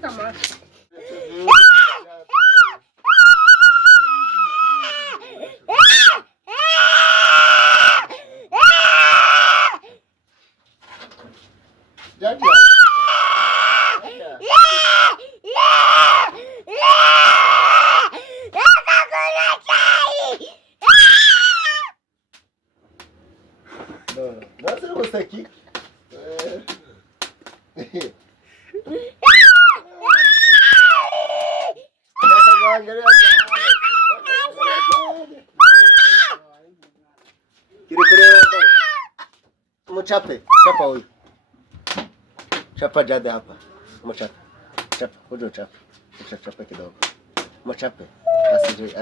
kama Nasıl gostei Mchape, chapa huyu. Chapa jade hapa. Mchape. Chapa, huyo chapa. Chapa kidogo. Mchape. Asije.